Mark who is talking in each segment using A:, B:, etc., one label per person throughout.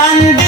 A: grande.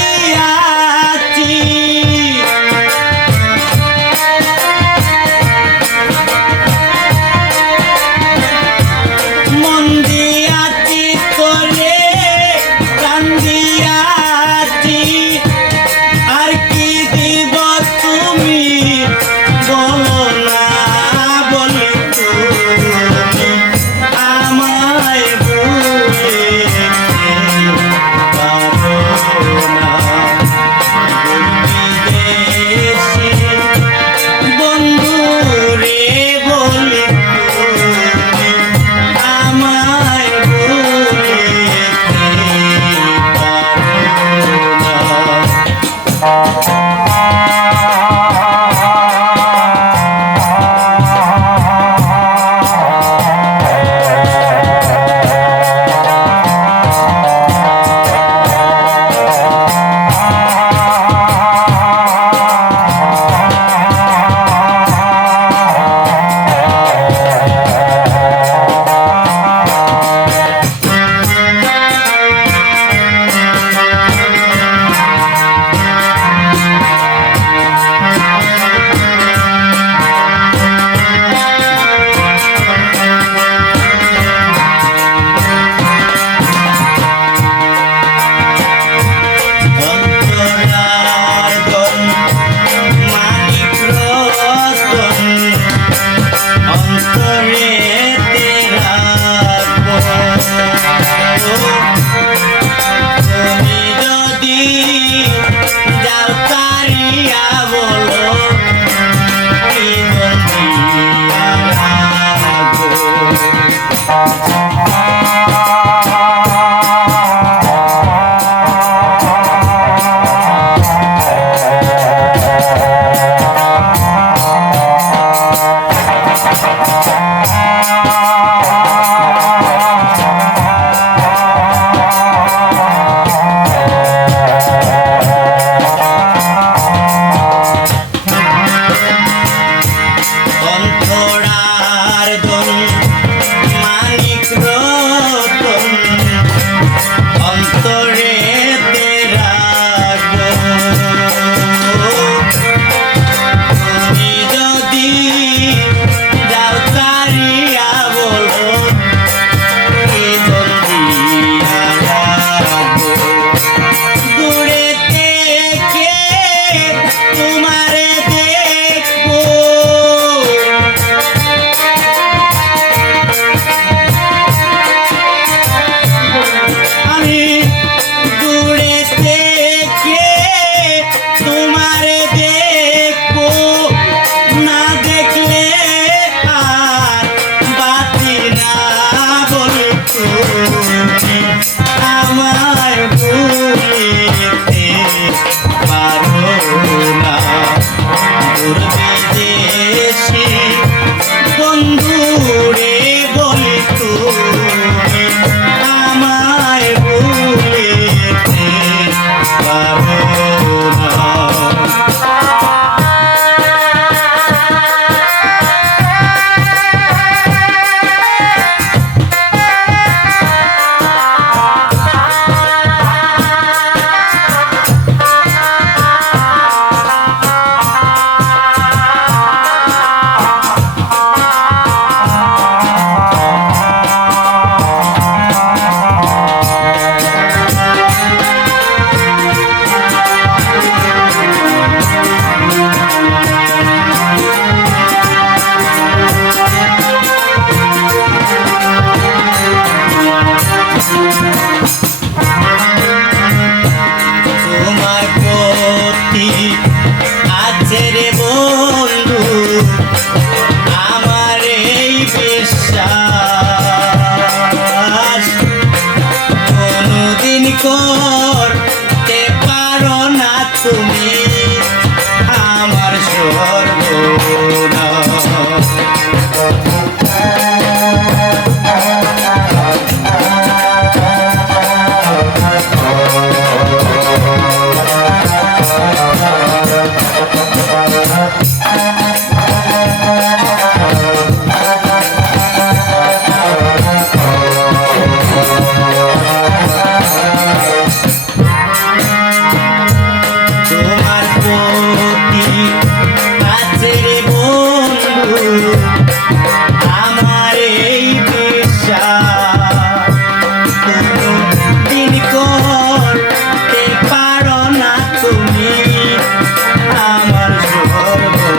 A: সর্বনাশ